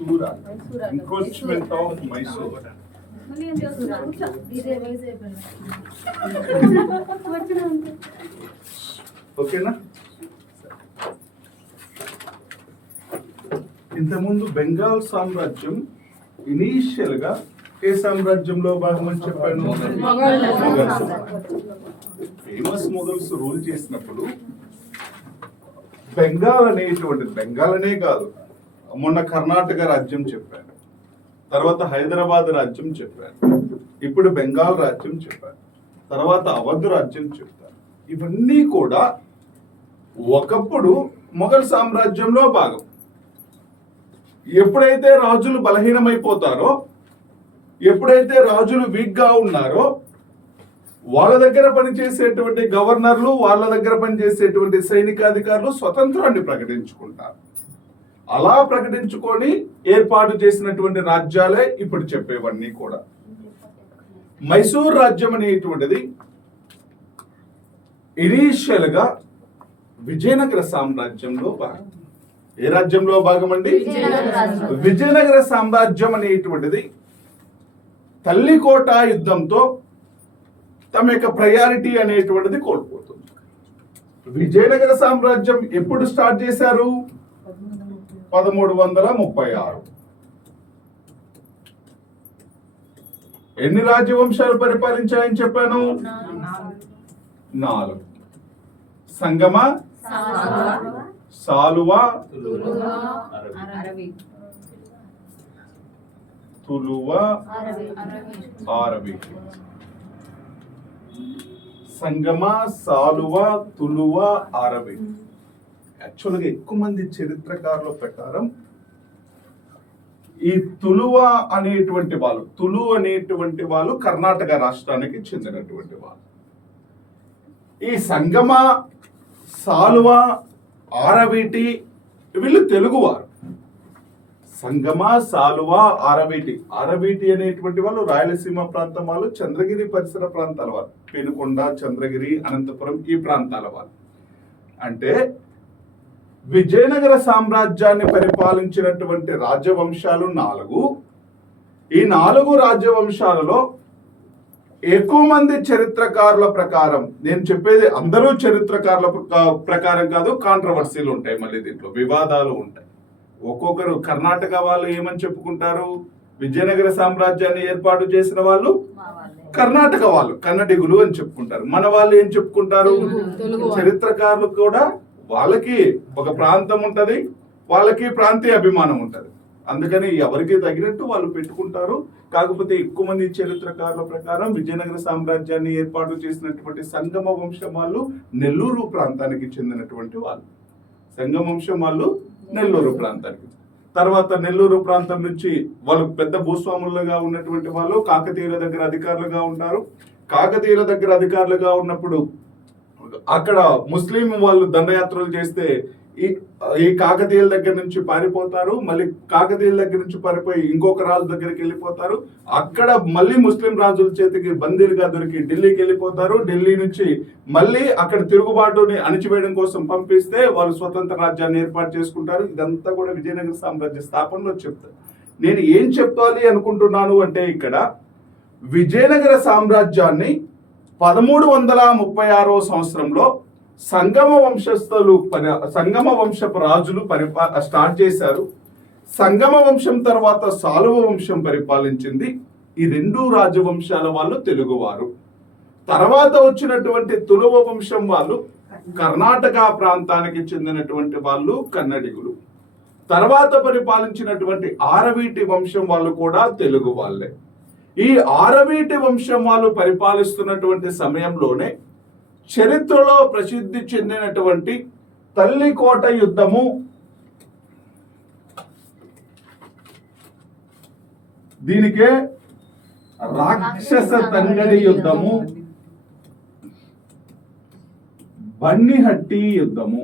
Mysura, encroachment of Mysore. ఓకేనా? ఇంతకుముందు బెంగాల్ సామ్రాజ్యం ఇనీషియల్ గా ఏ సామ్రాజ్యంలో భాగమని చెప్పాను? ఫేమస్ మొఘల్స్ రూల్ చేసినప్పుడు బెంగాల్ అనేటువంటిది, బెంగాల్ అనే కాదు, మొన్న కర్ణాటక రాజ్యం చెప్పాను, తర్వాత హైదరాబాద్ రాజ్యం చెప్పాను, ఇప్పుడు బెంగాల్ రాజ్యం చెప్పాను, తర్వాత అవధ్ రాజ్యం చెప్పాను. ఇవన్నీ కూడా ఒకప్పుడు మొఘల్ సామ్రాజ్యంలో భాగం. ఎప్పుడైతే రాజులు బలహీనమైపోతారో, ఎప్పుడైతే రాజులు వీక్ గా ఉన్నారో, వాళ్ళ దగ్గర పనిచేసేటువంటి గవర్నర్లు, వాళ్ళ దగ్గర పనిచేసేటువంటి సైనికాధికారులు స్వతంత్రాన్ని ప్రకటించుకుంటారు. అలా ప్రకటించుకొని ఏర్పాటు చేసినటువంటి రాజ్యాలే ఇప్పుడు చెప్పేవన్నీ కూడా. మైసూర్ రాజ్యం అనేటువంటిది ఇనీషియల్ గా విజయనగర సామ్రాజ్యంలో భాగం. ఏ రాజ్యంలో భాగం అండి? విజయనగర సామ్రాజ్యం అనేటువంటిది తల్లికోట యుద్ధంతో తమ యొక్క ప్రయారిటీ అనేటువంటిది కోల్పోతుంది. విజయనగర సామ్రాజ్యం ఎప్పుడు స్టార్ట్ చేశారు? 1336. ఎన్ని రాజ్యవంశాలు పరిపాలించాయని చెప్పాను? 4. సంగమ, సాలువ, తులువ, ఆరబిటి. సంగమ, సాలువ, తులువ, ఆరబిటి. యాక్చువల్గా ఎక్కువ మంది చరిత్రకారుల ప్రకారం ఈ తులువ అనేటువంటి వాళ్ళు, తులు అనేటువంటి వాళ్ళు కర్ణాటక రాష్ట్రానికి చెందినటువంటి వాళ్ళు. ఈ సంగమ, సాలువ, ఆరబిటి వీళ్ళు తెలుగువారు. సంగమ, సాలువ, ఆరబిటి. ఆరబిటి అనేటువంటి వాళ్ళు రాయలసీమ ప్రాంతం వాళ్ళు, చంద్రగిరి పరిసర ప్రాంతాల వాళ్ళు, పెనుకొండ, చంద్రగిరి, అనంతపురం ఈ ప్రాంతాల వాళ్ళు. అంటే విజయనగర సామ్రాజ్యాన్ని పరిపాలించినటువంటి రాజవంశాలు 4. ఈ 4 రాజవంశాలలో ఎక్కువ మంది చరిత్రకారుల ప్రకారం, నేను చెప్పేది అందరూ చరిత్రకారుల ప్రకారం కాదు, కాంట్రవర్సీలు ఉంటాయి, మళ్ళీ దీంట్లో వివాదాలు ఉంటాయి. ఒక్కొక్కరు కర్ణాటక వాళ్ళు ఏమని చెప్పుకుంటారు? విజయనగర సామ్రాజ్యాన్ని ఏర్పాటు చేసిన వాళ్ళు కర్ణాటక వాళ్ళు, కన్నడిగులు అని చెప్పుకుంటారు. మన వాళ్ళు ఏం చెప్పుకుంటారు? చరిత్రకారులు కూడా వాళ్ళకి ఒక ప్రాంతం ఉంటది, వాళ్ళకి ప్రాంతీయ అభిమానం ఉంటది. అందుకని ఎవరికి తగినట్టు వాళ్ళు పెట్టుకుంటారు. కాకపోతే ఎక్కువ మంది చరిత్రకారుల ప్రకారం విజయనగర సామ్రాజ్యాన్ని ఏర్పాటు చేసినటువంటి సంగమ వంశం వాళ్ళు నెల్లూరు ప్రాంతానికి చెందినటువంటి వాళ్ళు. సంగమ వంశం వాళ్ళు నెల్లూరు ప్రాంతానికి, తర్వాత నెల్లూరు ప్రాంతం నుంచి వాళ్ళు పెద్ద భూస్వాములుగా ఉన్నటువంటి వాళ్ళు కాకతీయుల దగ్గర అధికారులుగా ఉంటారు. కాకతీయుల దగ్గర అధికారులుగా ఉన్నప్పుడు అక్కడ ముస్లిం వాళ్ళు దండయాత్రలు చేస్తే ఈ కాకతీయుల దగ్గర నుంచి పారిపోతారు. మళ్ళీ కాకతీయుల దగ్గర నుంచి పారిపోయి ఇంకొక రాజు దగ్గరికి వెళ్ళిపోతారు. అక్కడ మళ్ళీ ముస్లిం రాజుల చేతికి బందీలుగా దొరికి ఢిల్లీకి వెళ్ళిపోతారు. ఢిల్లీ నుంచి మళ్ళీ అక్కడ తిరుగుబాటుని అణిచివేయడం కోసం పంపిస్తే వాళ్ళు స్వతంత్ర రాజ్యాన్ని ఏర్పాటు చేసుకుంటారు. ఇదంతా కూడా విజయనగర సామ్రాజ్య స్థాపనలో చెప్తారు. నేను ఏం చెప్పాలి అనుకుంటున్నాను అంటే, ఇక్కడ విజయనగర సామ్రాజ్యాన్ని 1336 సంవత్సరంలో సంగమ వంశపు రాజులు స్టార్ట్ చేశారు. సంగమ వంశం తర్వాత సాలువ వంశం పరిపాలించింది. ఈ 2 రాజవంశాల వాళ్ళు తెలుగువారు. తర్వాత వచ్చినటువంటి తులువ వంశం వాళ్ళు కర్ణాటక ప్రాంతానికి చెందినటువంటి వాళ్ళు, కన్నడిగులు. తర్వాత పరిపాలించినటువంటి ఆరవీటి వంశం వాళ్ళు కూడా తెలుగు వాళ్ళే. ఈ ఆరవీటి వంశం వాళ్ళు పరిపాలిస్తున్నటువంటి సమయంలోనే చరిత్రలో ప్రసిద్ధి చెందినటువంటి తల్లికోట యుద్ధము, దీనికే రాక్షస తంగడి యుద్ధము, బన్నిహట్టి యుద్ధము,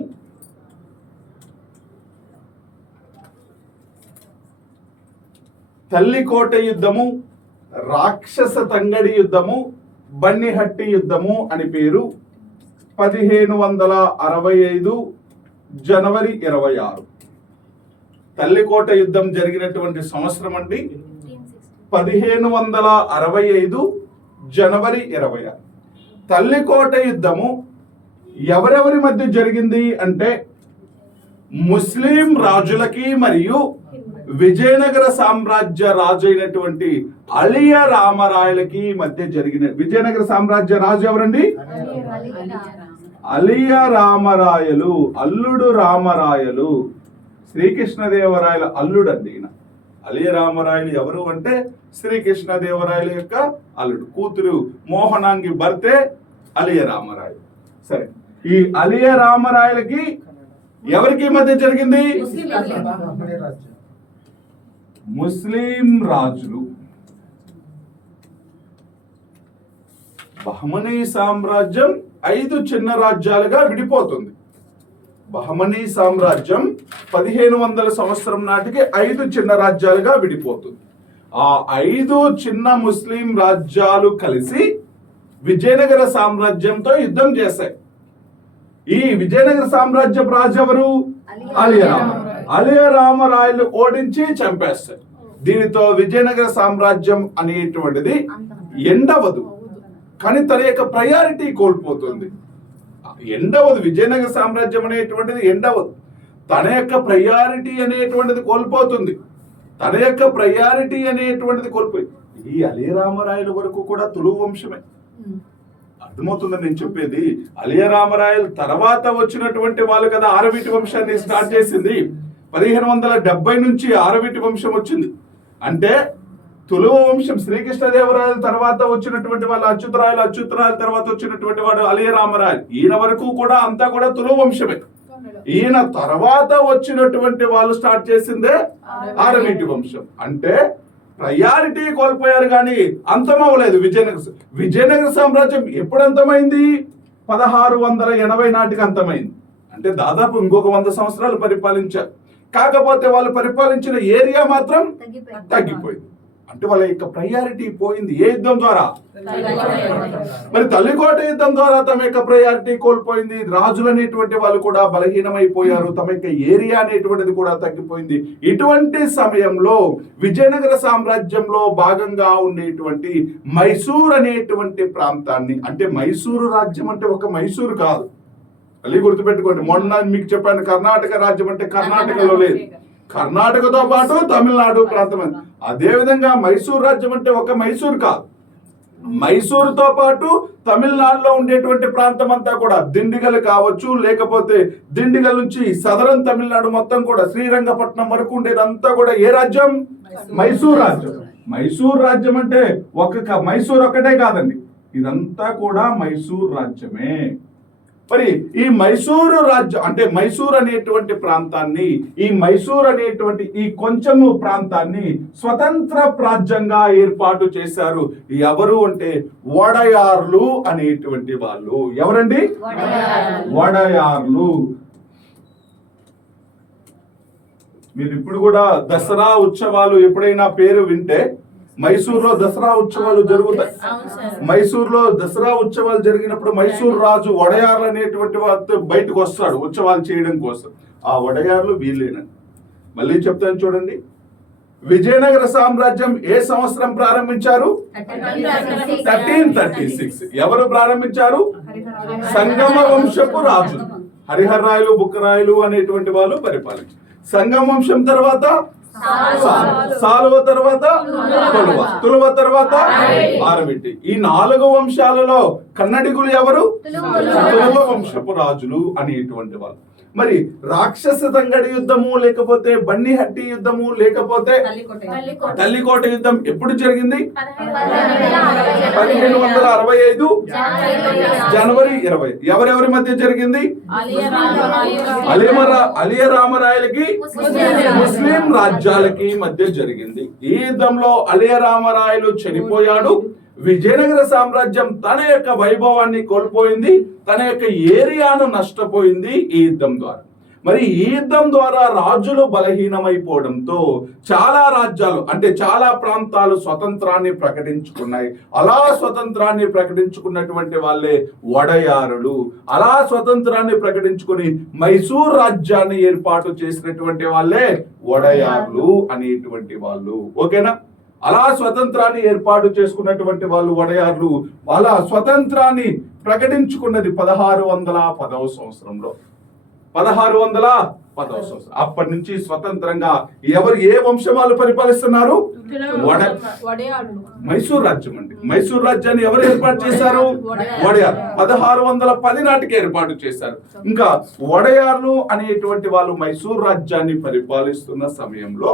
తల్లికోట యుద్ధము, రాక్షస తంగడి యుద్ధము, బన్నిహట్టి యుద్ధము అని పేరు. 1565 జనవరి 26 తల్లికోట యుద్ధం జరిగినటువంటి సంవత్సరం అండి 1565 జనవరి 26. తల్లికోట యుద్ధము ఎవరెవరి మధ్య జరిగింది అంటే ముస్లిం రాజులకి మరియు విజయనగర సామ్రాజ్య రాజు అయినటువంటి అలియ రామరాయలకి మధ్య జరిగిన. విజయనగర సామ్రాజ్య రాజు ఎవరండి? అలియ రామరాయలు, అల్లుడు రామరాయలు, శ్రీకృష్ణదేవరాయల అల్లుడు అండి ఈయన. అలియ రామరాయలు ఎవరు అంటే శ్రీకృష్ణదేవరాయల యొక్క అల్లుడు, కూతురు మోహనాంగి భర్తే అలియ రామరాయలు. సరే, ఈ అలియ రామరాయలకి ఎవరికి మధ్య జరిగింది? ముస్లిం రాజులు. బహమనీ సామ్రాజ్యం 5 చిన్న రాజ్యాలుగా విడిపోతుంది. బహమనీ సామ్రాజ్యం 1500 సంవత్సరం నాటికి 5 చిన్న రాజ్యాలుగా విడిపోతుంది. ఆ 5 చిన్న ముస్లిం రాజ్యాలు కలిసి విజయనగర సామ్రాజ్యంతో యుద్ధం చేశాయి. ఈ విజయనగర సామ్రాజ్యం రాజు ఎవరు? అలియ రామరాయలు ఓడించి చంపేస్తారు. దీనితో విజయనగర సామ్రాజ్యం అనేటువంటిది ఎండవదు, కానీ తన యొక్క ప్రయారిటీ కోల్పోతుంది. ఎండవదు, విజయనగర సామ్రాజ్యం అనేటువంటిది ఎండవదు, తన యొక్క ప్రయారిటీ అనేటువంటిది కోల్పోతుంది. తన యొక్క ప్రయారిటీ అనేటువంటిది కోల్పోయి ఈ అలియ రామరాయల వరకు కూడా తులు వంశమే. అర్థమవుతుందని నేను చెప్పేది. అలియ రామరాయలు తర్వాత వచ్చినటువంటి వాళ్ళు కదా ఆరవీటి వంశాన్ని స్టార్ట్ చేసింది. 1570 నుంచి ఆరవీటి వంశం వచ్చింది. అంటే తులువ వంశం శ్రీకృష్ణదేవరాయల తర్వాత వచ్చినటువంటి వాళ్ళు అచ్యుతరాయల తర్వాత వచ్చినటువంటి వాడు అలియ రామరాయలు. ఈయన వరకు కూడా అంతా కూడా తులువ వంశమే. ఈయన తర్వాత వచ్చినటువంటి వాళ్ళు స్టార్ట్ చేసిందే ఆరవీటి వంశం. అంటే ప్రయారిటీ కోల్పోయారు కానీ అంతమవ్వలేదు. విజయనగర సామ్రాజ్యం ఎప్పుడు అంతమైంది? 1680 నాటికి అంతమైంది. అంటే దాదాపు ఇంకొక 100 సంవత్సరాలు పరిపాలించారు. కాకపోతే వాళ్ళు పరిపాలించిన ఏరియా మాత్రం తగ్గిపోయింది. అంటే వాళ్ళ యొక్క ప్రయారిటీ పోయింది. ఏ యుద్ధం ద్వారా? మరి తల్లికోట యుద్ధం ద్వారా తమ యొక్క ప్రయారిటీ కోల్పోయింది. రాజులు అనేటువంటి వాళ్ళు కూడా బలహీనమైపోయారు. తమ యొక్క ఏరియా అనేటువంటిది కూడా తగ్గిపోయింది. ఇటువంటి సమయంలో విజయనగర సామ్రాజ్యంలో భాగంగా ఉండేటువంటి మైసూర్ అనేటువంటి ప్రాంతాన్ని, అంటే మైసూరు రాజ్యం అంటే ఒక మైసూరు కాదు, మళ్ళీ గుర్తుపెట్టుకోండి. మొన్న మీకు చెప్పాను కర్ణాటక రాజ్యం అంటే కర్ణాటకలో లేదు, కర్ణాటకతో పాటు తమిళనాడు ప్రాంతం. అదే విధంగా మైసూర్ రాజ్యం అంటే ఒక మైసూర్ కాదు, మైసూరుతో పాటు తమిళనాడులో ఉండేటువంటి ప్రాంతం అంతా కూడా దిండిగల్ కావచ్చు, లేకపోతే దిండిగల్ నుంచి సదరన్ తమిళనాడు మొత్తం కూడా శ్రీరంగపట్నం వరకు ఉండేదంతా కూడా ఏ రాజ్యం? మైసూర్ రాజ్యం. మైసూర్ రాజ్యం అంటే ఒక మైసూర్ ఒక్కటే కాదండి, ఇదంతా కూడా మైసూర్ రాజ్యమే. మరి ఈ మైసూరు రాజ్యం అంటే మైసూర్ అనేటువంటి ప్రాంతాన్ని, ఈ మైసూర్ అనేటువంటి ఈ కొంచెము ప్రాంతాన్ని స్వతంత్ర రాజ్యంగా ఏర్పాటు చేశారు. ఎవరు అంటే వడయార్లు అనేటువంటి వాళ్ళు. ఎవరండి? వడయార్లు. మీరు ఇప్పుడు కూడా దసరా ఉత్సవాలు ఎప్పుడైనా పేరు వింటే మైసూరులో దసరా ఉత్సవాలు జరుగుతాయి. మైసూరులో దసరా ఉత్సవాలు జరిగినప్పుడు మైసూరు రాజు వడయార్లు అనేటువంటి వారు బయటకు వస్తాడు ఉత్సవాలు చేయడం కోసం. ఆ వడయార్లు వీళ్ళేనండి. మళ్ళీ చెప్తాను చూడండి. విజయనగర సామ్రాజ్యం ఏ సంవత్సరం ప్రారంభించారు? 1336. ఎవరు ప్రారంభించారు? సంగమ వంశపు రాజు హరిహర్రాయలు, బుక్కరాయలు అనేటువంటి వాళ్ళు పరిపాలించారు. సంగమ వంశం తర్వాత సాలువ తర్వాత తులువ తర్వాత ఆరవిటి. ఈ 4 వంశాలలో కన్నడిగులు ఎవరు? తులువ వంశపు రాజులు అనేటువంటి వాళ్ళు. మరి రాక్షస తంగడి యుద్ధము, లేకపోతే బన్నిహట్టి యుద్ధము, లేకపోతే తల్లికోట యుద్ధం ఎప్పుడు జరిగింది? 1565 జనవరి 20. ఎవరెవరి మధ్య జరిగింది? అలియ రామరాయలకి ముస్లిం రాజ్యాలకి మధ్య జరిగింది. ఈ యుద్ధంలో అలియ రామరాయలు చనిపోయాడు. విజయనగర సామ్రాజ్యం తన యొక్క వైభవాన్ని కోల్పోయింది, తన యొక్క ఏరియాను నష్టపోయింది ఈ యుద్ధం ద్వారా. మరి ఈ యుద్ధం ద్వారా రాజులు బలహీనమైపోవడంతో చాలా రాజ్యాలు అంటే చాలా ప్రాంతాలు స్వతంత్రాన్ని ప్రకటించుకున్నాయి. అలా స్వతంత్రాన్ని ప్రకటించుకున్నటువంటి వాళ్ళే వడయారులు. అలా స్వతంత్రాన్ని ప్రకటించుకుని మైసూర్ రాజ్యాన్ని ఏర్పాటు చేసినటువంటి వాళ్ళే వడయార్లు అనేటువంటి వాళ్ళు. ఓకేనా? అలా స్వతంత్రాన్ని ఏర్పాటు చేసుకున్నటువంటి వాళ్ళు వడయార్లు. వాళ్ళ స్వతంత్రాన్ని ప్రకటించుకున్నది 1610వ సంవత్సరంలో. 1610వ సంవత్సరం. అప్పటి నుంచి స్వతంత్రంగా ఏ వంశం వాళ్ళు పరిపాలిస్తున్నారు? మైసూర్ రాజ్యం అండి. మైసూర్ రాజ్యాన్ని ఎవరు ఏర్పాటు చేశారు? వడయార్. 1610 నాటికి ఏర్పాటు చేశారు. ఇంకా వడయార్లు అనేటువంటి వాళ్ళు మైసూర్ రాజ్యాన్ని పరిపాలిస్తున్న సమయంలో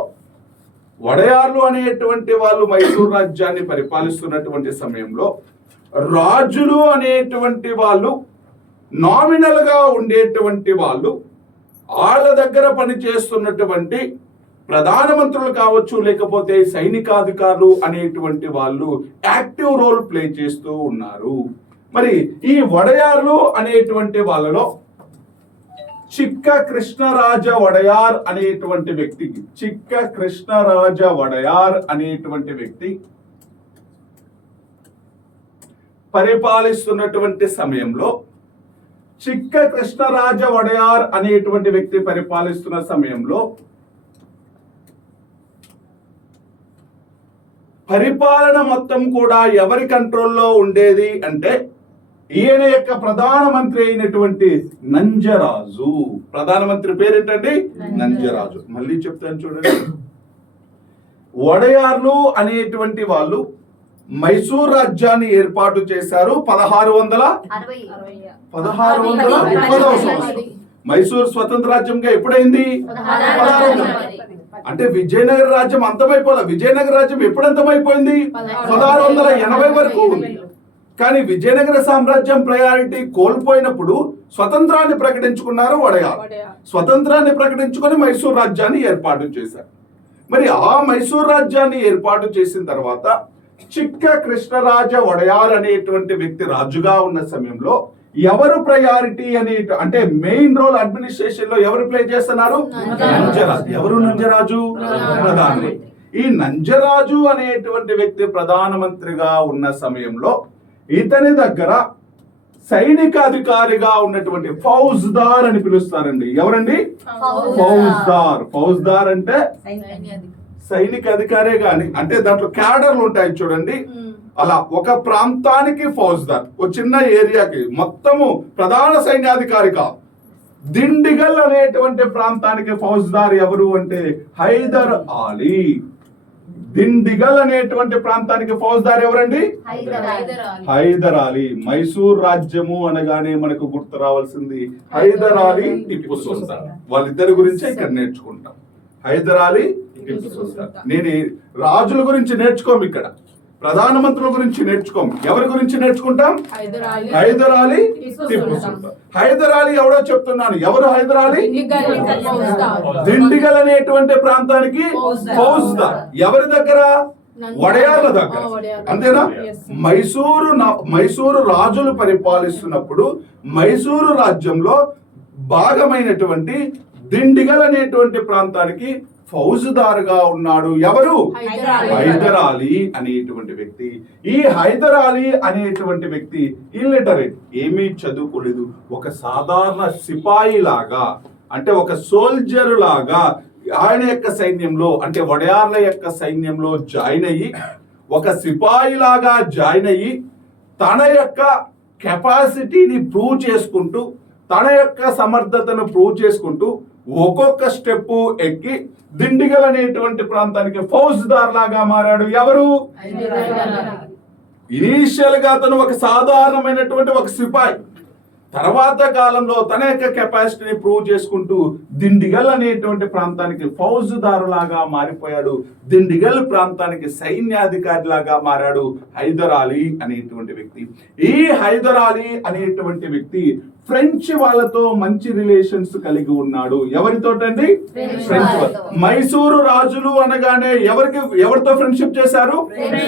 రాజులు అనేటువంటి వాళ్ళు నామినల్ గా ఉండేటువంటి వాళ్ళు, వాళ్ళ దగ్గర పనిచేస్తున్నటువంటి ప్రధానమంత్రులు కావచ్చు, లేకపోతే సైనికాధికారులు అనేటువంటి వాళ్ళు యాక్టివ్ రోల్ ప్లే చేస్తూ ఉన్నారు. మరి ఈ వడయార్లు అనేటువంటి వాళ్ళలో చిక్క కృష్ణరాజ వడయార్ అనేటువంటి వ్యక్తి పరిపాలిస్తున్నటువంటి సమయంలో పరిపాలన మొత్తం కూడా ఎవరి కంట్రోల్లో ఉండేది అంటే ఈయన యొక్క ప్రధానమంత్రి అయినటువంటి నంజరాజు. ప్రధానమంత్రి పేరేంటండి? నంజరాజు. మళ్ళీ చెప్తాను చూడండి. వడయార్లు అనేటువంటి వాళ్ళు మైసూర్ రాజ్యాన్ని ఏర్పాటు చేశారు 1630వ సంవత్సరం. మైసూర్ స్వతంత్ర రాజ్యంగా ఎప్పుడైంది? 1600. అంటే విజయనగర రాజ్యం అంతమైపోలే. విజయనగర రాజ్యం ఎప్పుడు అంతమైపోయింది? 1680 వరకు ఉంది. కానీ విజయనగర సామ్రాజ్యం ప్రయారిటీ కోల్పోయినప్పుడు స్వతంత్రాన్ని ప్రకటించుకున్నారు వడయార్. స్వతంత్రాన్ని ప్రకటించుకొని మైసూర్ రాజ్యాన్ని ఏర్పాటు చేశారు. మరి ఆ మైసూర్ రాజ్యాన్ని ఏర్పాటు చేసిన తర్వాత చిక్క కృష్ణరాజ వడయార్ అనేటువంటి వ్యక్తి రాజుగా ఉన్న సమయంలో ఎవరు ప్రయారిటీ అంటే మెయిన్ రోల్ అడ్మినిస్ట్రేషన్ లో ఎవరు ప్లే చేస్తున్నారు? నంజరాజు. ఎవరు నంజరాజు? ప్రధానమంత్రి. ఈ నంజరాజు అనేటువంటి వ్యక్తి ప్రధానమంత్రిగా ఉన్న సమయంలో ఇతని దగ్గర సైనిక అధికారిగా ఉన్నటువంటి ఫౌజ్దార్ అని పిలుస్తారండి. ఎవరండి? ఫౌజ్దార్ అంటే సైనిక అధికారే గాని, అంటే దాంట్లో క్యాడర్లు ఉంటాయి చూడండి. అలా ఒక ప్రాంతానికి ఫౌజ్దార్, ఒక చిన్న ఏరియాకి మొత్తము ప్రధాన సైన్యాధికారి కాదు. దిండిగల్ అనేటువంటి ప్రాంతానికి ఫౌజ్దార్ ఎవరు అంటే హైదర్ అలీ. దిండిగల్ అనేటువంటి ప్రాంతానికి ఫౌజ్దార్ ఎవరండి? హైదర్ అలీ. మైసూర్ రాజ్యము అనగానే మనకు గుర్తు రావాల్సింది హైదర్ అలీ, టిప్పు సుల్తాన్. వాళ్ళిద్దరి గురించే ఇక్కడ నేర్చుకుంటాం. హైదర్ అలీ, టిప్పు సుల్తాన్. నేను రాజుల గురించి నేర్చుకోము, ఇక్కడ ప్రధానమంత్రుల గురించి నేర్చుకోం. ఎవరి గురించి నేర్చుకుంటాం? హైదర్ అలీ, టిప్పు సుల్తాన్. హైదర్ అలీ ఎవడో చెప్తున్నాను. ఎవరు హైదర్ అలీ? దిండిగల్ అనేటువంటి ప్రాంతానికి ఫౌజ్దార్. ఎవరి దగ్గర? వడయార్ల దగ్గర. అంతేనా? మైసూరు రాజులు పరిపాలిస్తున్నప్పుడు మైసూరు రాజ్యంలో భాగమైనటువంటి దిండిగల్ అనేటువంటి ప్రాంతానికి ఫౌజ్దారుగా ఉన్నాడు. ఎవరు? హైదర్ అలీ అనేటువంటి వ్యక్తి. ఈ హైదర్ అలీ అనేటువంటి వ్యక్తి ఇల్లిటరేట్, ఏమీ చదువుకోలేదు. ఒక సాధారణ సిపాయి లాగా, అంటే ఒక సోల్జర్ లాగా ఆయన యొక్క సైన్యంలో, అంటే వడయార్ల యొక్క సైన్యంలో జాయిన్ అయ్యి, ఒక సిపాయి లాగా జాయిన్ అయ్యి తన యొక్క కెపాసిటీని ప్రూవ్ చేసుకుంటూ, తన యొక్క సమర్థతను ప్రూవ్ చేసుకుంటూ ఒక్కొక్క స్టెప్ ఎక్కి దిండిగల్ అనేటువంటి ప్రాంతానికి ఫౌజ్దార్ లాగా మారాడు. ఎవరు? ఇనీషియల్ గా అతను ఒక సాధారణమైనటువంటి ఒక సిపాయి. తర్వాత కాలంలో తన యొక్క కెపాసిటీని ప్రూవ్ చేసుకుంటూ దిండిగల్ అనేటువంటి ప్రాంతానికి ఫౌజ్దారు లాగా మారిపోయాడు. దిండిగల్ ప్రాంతానికి సైన్యాధికారి లాగా మారాడు హైదర్ అలీ అనేటువంటి వ్యక్తి. ఈ హైదర్ అలీ అనేటువంటి వ్యక్తి ఫ్రెంచ్ వాళ్ళతో మంచి రిలేషన్స్ కలిగి ఉన్నాడు. ఎవరితోటండి? ఫ్రెంచ్ వాళ్ళు. మైసూరు రాజులు అనగానే ఎవరితో ఫ్రెండ్షిప్ చేశారు?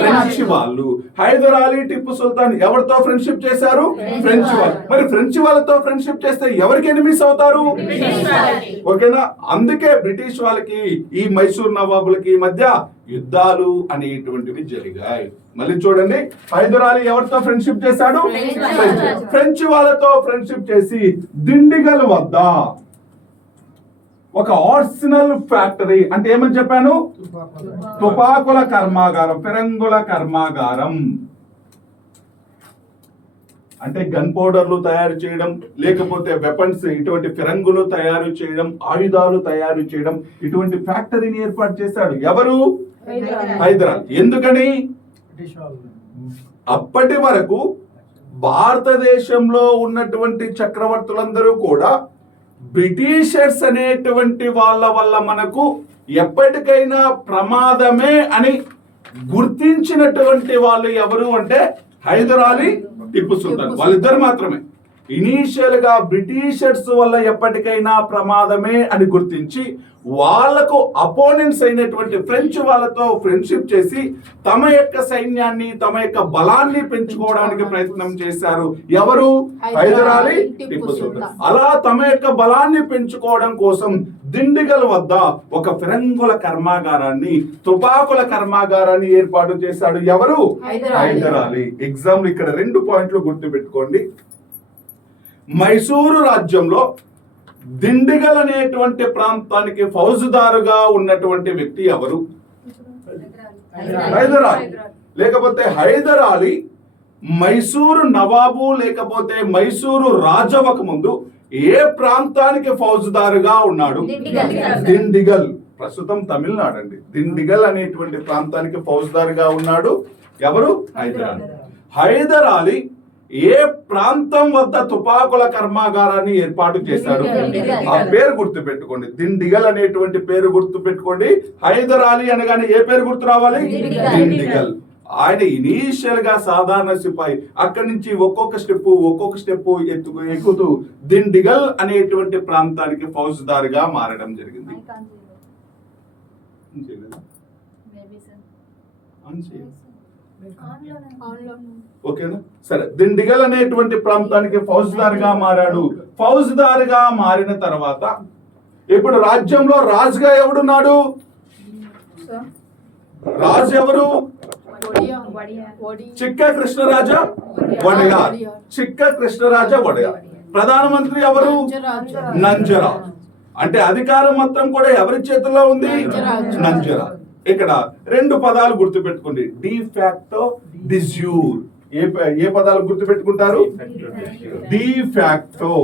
ఫ్రెంచ్ వాళ్ళు. హైదర్ అలీ, టిప్పు సుల్తాన్ ఎవరితో ఫ్రెండ్షిప్ చేశారు? ఫ్రెంచ్ వాళ్ళు. మరి ఫ్రెంచ్ వాళ్ళతో ఫ్రెండ్షిప్ చేస్తే ఎవరికి ఎనిమిస్ అవుతారు? ఓకేనా? అందుకే బ్రిటిష్ వాళ్ళకి ఈ మైసూర్ నవాబులకి మధ్య యుద్ధాలు అనేటువంటివి జరిగాయి. మళ్ళీ చూడండి, హైదర్ అలీ ఎవరితో ఫ్రెండ్షిప్ చేశాడు? ఫ్రెంచ్ వాళ్ళతో ఫ్రెండ్షిప్ చేసి దిండిగల్ వద్ద ఒక ఆర్సెనల్ ఫ్యాక్టరీ, అంటే ఏమని చెప్పాను? తుపాకుల కర్మాగారం, ఫిరంగుల కర్మాగారం. అంటే గన్ పౌడర్లు తయారు చేయడం, లేకపోతే వెపన్స్, ఇటువంటి ఫిరంగులు తయారు చేయడం, ఆయుధాలు తయారు చేయడం, ఇటువంటి ఫ్యాక్టరీని ఏర్పాటు చేశాడు. ఎవరు? హైదర్ అలీ. ఎందుకని? అప్పటి వరకు భారతదేశంలో ఉన్నటువంటి చక్రవర్తులందరూ కూడా బ్రిటిషర్స్ అనేటువంటి వాళ్ళ వల్ల మనకు ఎప్పటికైనా ప్రమాదమే అని గుర్తించినటువంటి వాళ్ళు ఎవరు అంటే హైదర్ అలీ, టిప్పు సుల్తాన్. వాళ్ళిద్దరు మాత్రమే ఇనీషియల్ గా బ్రిటిషర్స్ వల్ల ఎప్పటికైనా ప్రమాదమే అని గుర్తించి వాళ్లకు అపోనెంట్స్ అయినటువంటి ఫ్రెంచ్ వాళ్ళతో ఫ్రెండ్షిప్ చేసి తమ యొక్క సైన్యాన్ని, తమ యొక్క బలాన్ని పెంచుకోవడానికి ప్రయత్నం చేశారు. ఎవరు? హైదర్ అలీ, టిప్పు సుల్తాన్. అలా తమ యొక్క బలాన్ని పెంచుకోవడం కోసం దిండిగల్ వద్ద ఒక ఫిరంగుల కర్మాగారాన్ని, తుపాకుల కర్మాగారాన్ని ఏర్పాటు చేశాడు. ఎవరు? హైదర్ అలీ. ఎగ్జామ్ ఇక్కడ 2 పాయింట్లు గుర్తు పెట్టుకోండి. మైసూరు రాజ్యంలో దిండిగల్ అనేటువంటి ప్రాంతానికి ఫౌజుదారుగా ఉన్నటువంటి వ్యక్తి ఎవరు? హైదర్ అలీ. లేకపోతే హైదర్ అలీ మైసూరు నవాబు లేకపోతే మైసూరు రాజవకు ముందు ఏ ప్రాంతానికి ఫౌజుదారుగా ఉన్నాడు? దిండిగల్. ప్రస్తుతం తమిళనాడు అండి. దిండిగల్ అనేటువంటి ప్రాంతానికి ఫౌజుదారుగా ఉన్నాడు. ఎవరు? హైదర్ అలీ. హైదర్ అలీ ఏ ప్రాంతం వద్ద తుపాకుల కర్మాగారాన్ని ఏర్పాటు చేశాడు? ఆ పేరు గుర్తు పెట్టుకోండి. దిండిగల్ అనేటువంటి పేరు గుర్తు పెట్టుకోండి. హైదర్ అలీ అనగానే ఏ పేరు గుర్తు రావాలి? దిండిగల్. ఆయన ఇనీషియల్ గా సాధారణ సిపాయి, అక్కడి నుంచి ఒక్కొక్క స్టెప్ ఎక్కుతూ దిండిగల్ అనేటువంటి ప్రాంతానికి ఫౌజుదారుగా మారడం జరిగింది. ఓకేనా? సరే, దిండిగల్ అనేటువంటి ప్రాంతానికి ఫౌజుదారుగా మారాడు. ఫౌజుదారుగా మారిన తర్వాత ఇప్పుడు రాజ్యంలో రాజుగా ఎవడున్నాడు? రాజు ఎవరు? చిక్క కృష్ణరాజా వడయార్. చిక్క కృష్ణరాజా వడయార్. ప్రధానమంత్రి ఎవరు? నంజరాజు. అంటే అధికారం మొత్తం కూడా ఎవరి చేతుల్లో ఉంది? నంజరాజు. ఇక్కడ 2 పదాలు గుర్తు పెట్టుకోండి. డిఫాక్టో, డిజ్యూర్. ఏ పదాలు గుర్తు పెట్టుకుంటారు? డిఫాక్టో,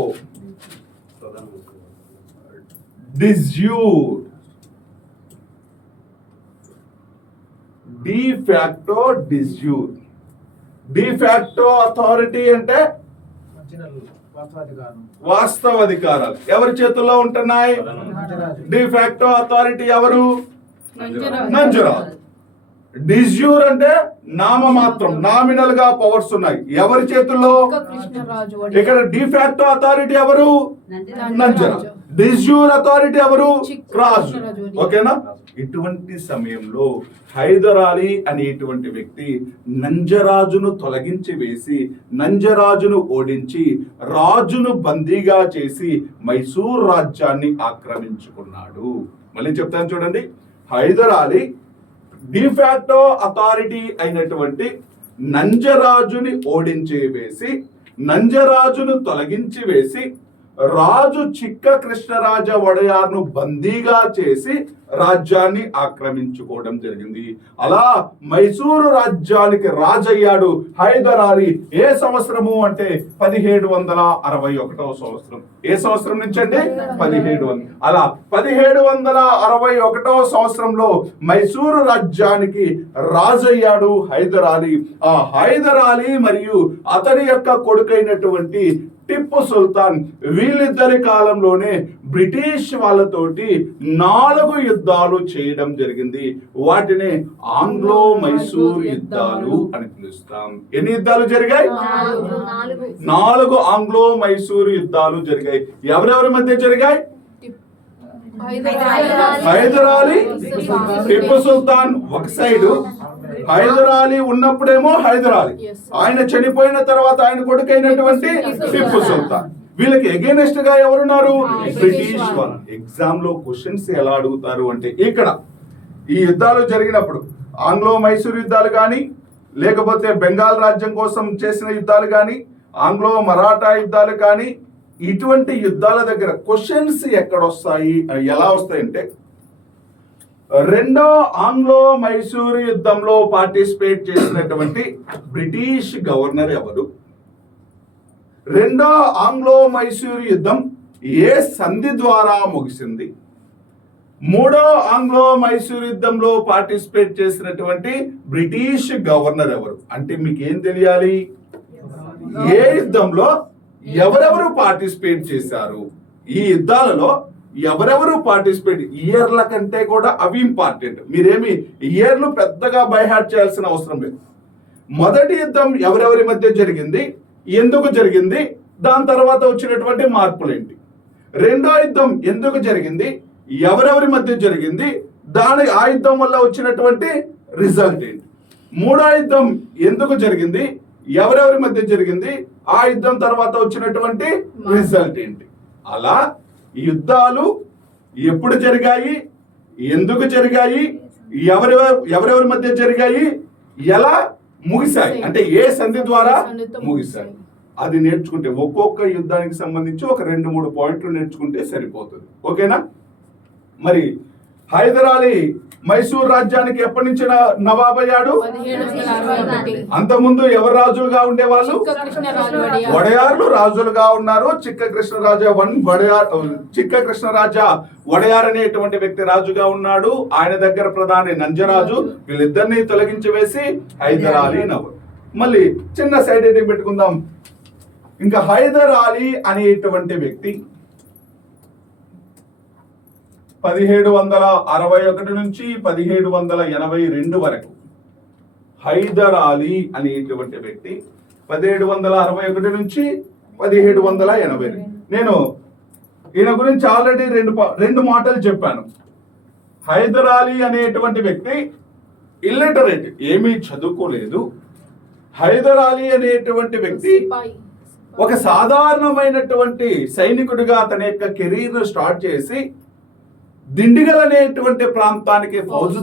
డిజ్యూర్. డిఫాక్టో, డిజ్యూర్. డిఫాక్టో అథారిటీ అంటే వాస్తవ అధికారాలు ఎవరి చేతుల్లో ఉంటున్నాయి? డిఫాక్టో అథారిటీ ఎవరు? నంజరాజు. డిజ్యూర్ అంటే నామమాత్రం, నామినల్ గా పవర్స్ ఉన్నాయి. ఎవరి చేతుల్లో? ఇక్కడ డిఫాక్టో అథారిటీ ఎవరు? నంజరాజు. డిజ్యూర్ అథారిటీ ఎవరు? రాజు. ఓకేనా? ఇటువంటి సమయంలో హైదర్ అలీ అనేటువంటి వ్యక్తి నంజరాజును తొలగించి వేసి, నంజరాజును ఓడించి, రాజును బందీగా చేసి మైసూర్ రాజ్యాన్ని ఆక్రమించుకున్నాడు. మళ్ళీ చెప్తాను చూడండి. హైదర్ అలీ డిఫాక్టో అథారిటీ అయినటువంటి నంజరాజుని ఓడించి వేసి, నంజరాజును తొలగించి వేసి, రాజు చిక్క కృష్ణరాజ వడయార్ను బందీగా చేసి రాజ్యాన్ని ఆక్రమించుకోవడం జరిగింది. అలా మైసూరు రాజ్యానికి రాజయ్యాడు హైదర్ అలీ. ఏ సంవత్సరము అంటే 1761వ సంవత్సరం. ఏ సంవత్సరం నుంచి అంటే 1700. అలా 1761వ సంవత్సరంలో మైసూరు రాజ్యానికి రాజయ్యాడు హైదర్ అలీ. ఆ హైదర్ అలీ మరియు అతని యొక్క కొడుకైనటువంటి టిప్పు సుల్తాన్. వీళ్ళిద్దరి కాలంలోనే బ్రిటిష్ వాళ్ళతోటి 4 యుద్ధాలు చేయడం జరిగింది. వాటిని ఆంగ్లో మైసూర్ యుద్ధాలు అని పిలుస్తాం. ఎన్ని యుద్ధాలు జరిగాయి? 4 ఆంగ్లో మైసూర్ యుద్ధాలు జరిగాయి. ఎవరెవరి మధ్య జరిగాయి? హైదర్ అలీ, టిప్పు సుల్తాన్ ఒక సైడు. హైదర్ అలీ ఉన్నప్పుడేమో హైదర్ అలీ, ఆయన చనిపోయిన తర్వాత ఆయన కొడుకైనటువంటి టిప్పు సుల్తాన్. వీళ్ళకి ఎగైనెస్ట్ గా ఎవరున్నారు? బ్రిటిష్ వాళ్ళు. ఎగ్జామ్ లో క్వశ్చన్స్ ఎలా అడుగుతారు అంటే, ఇక్కడ ఈ యుద్ధాలు జరిగినప్పుడు ఆంగ్లో మైసూర్ యుద్ధాలు కానీ, లేకపోతే బెంగాల్ రాజ్యం కోసం చేసిన యుద్ధాలు కానీ, ఆంగ్లో మరాఠా యుద్ధాలు కానీ, ఇటువంటి యుద్ధాల దగ్గర క్వశ్చన్స్ ఎక్కడొస్తాయి, ఎలా వస్తాయంటే, రెండో ఆంగ్లో మైసూర్ యుద్ధంలో పార్టిసిపేట్ చేసినటువంటి బ్రిటిష్ గవర్నర్ ఎవరు? రెండో ఆంగ్లో మైసూర్ యుద్ధం ఏ సంధి ద్వారా ముగిసింది? మూడో ఆంగ్లో మైసూర్ యుద్ధంలో పార్టిసిపేట్ చేసినటువంటి బ్రిటిష్ గవర్నర్ ఎవరు? అంటే మీకు ఏం తెలియాలి? ఏ యుద్ధంలో ఎవరెవరు పార్టిసిపేట్ చేశారు, ఈ యుద్ధాలలో ఎవరెవరు పార్టిసిపేట్. ఇయర్ల కంటే కూడా అవి ఇంపార్టెంట్. మీరేమి ఇయర్లు పెద్దగా బైహార్ట్ చేయాల్సిన అవసరం లేదు. మొదటి యుద్ధం ఎవరెవరి మధ్య జరిగింది, ఎందుకు జరిగింది, దాని తర్వాత వచ్చినటువంటి మార్పులు ఏంటి. రెండో యుద్ధం ఎందుకు జరిగింది, ఎవరెవరి మధ్య జరిగింది, ఆ యుద్ధం వల్ల వచ్చినటువంటి రిజల్ట్ ఏంటి. మూడో యుద్ధం ఎందుకు జరిగింది, ఎవరెవరి మధ్య జరిగింది, ఆ యుద్ధం తర్వాత వచ్చినటువంటి రిజల్ట్ ఏంటి. అలా యుద్ధాలు ఎప్పుడు జరిగాయి, ఎందుకు జరిగాయి, ఎవరెవరి మధ్య జరిగాయి, ఎలా ముగిశాయి, అంటే ఏ సంధి ద్వారా ముగిశాయి, అది నేర్చుకుంటే ఒక్కొక్క యుద్ధానికి సంబంధించి ఒక 2-3 పాయింట్లు నేర్చుకుంటే సరిపోతుంది. ఓకేనా? మరి హైదర్ అలీ మైసూర్ రాజ్యానికి ఎప్పటి నుంచి నవాబ్ అయ్యాడు? అంతకుముందు ఎవరు రాజులుగా ఉండేవాళ్ళు? వడయార్లు రాజులుగా ఉన్నారు. చిక్క కృష్ణరాజా వడయార్ అనేటువంటి వ్యక్తి రాజుగా ఉన్నాడు. ఆయన దగ్గర ప్రధాని నంజరాజు. వీళ్ళిద్దరిని తొలగించి వేసి హైదర్ అలీ నవాబ్. మళ్ళీ చిన్న సైడ్ హెడ్డింగ్ పెట్టుకుందాం. ఇంకా హైదర్ అలీ అనేటువంటి వ్యక్తి 1761 నుంచి 1782 వరకు. హైదర్ అలీ అనేటువంటి వ్యక్తి 1761 నుంచి 1782. నేను ఈయన గురించి ఆల్రెడీ రెండు మాటలు చెప్పాను. హైదర్ అలీ అనేటువంటి వ్యక్తి ఇల్లిటరేట్, ఏమీ చదువుకోలేదు. హైదర్ అలీ అనేటువంటి వ్యక్తి ఒక సాధారణమైనటువంటి సైనికుడిగా తన యొక్క కెరీర్ స్టార్ట్ చేసి దిండిగల్ అనేటువంటి ప్రాంతానికి ఫౌజ్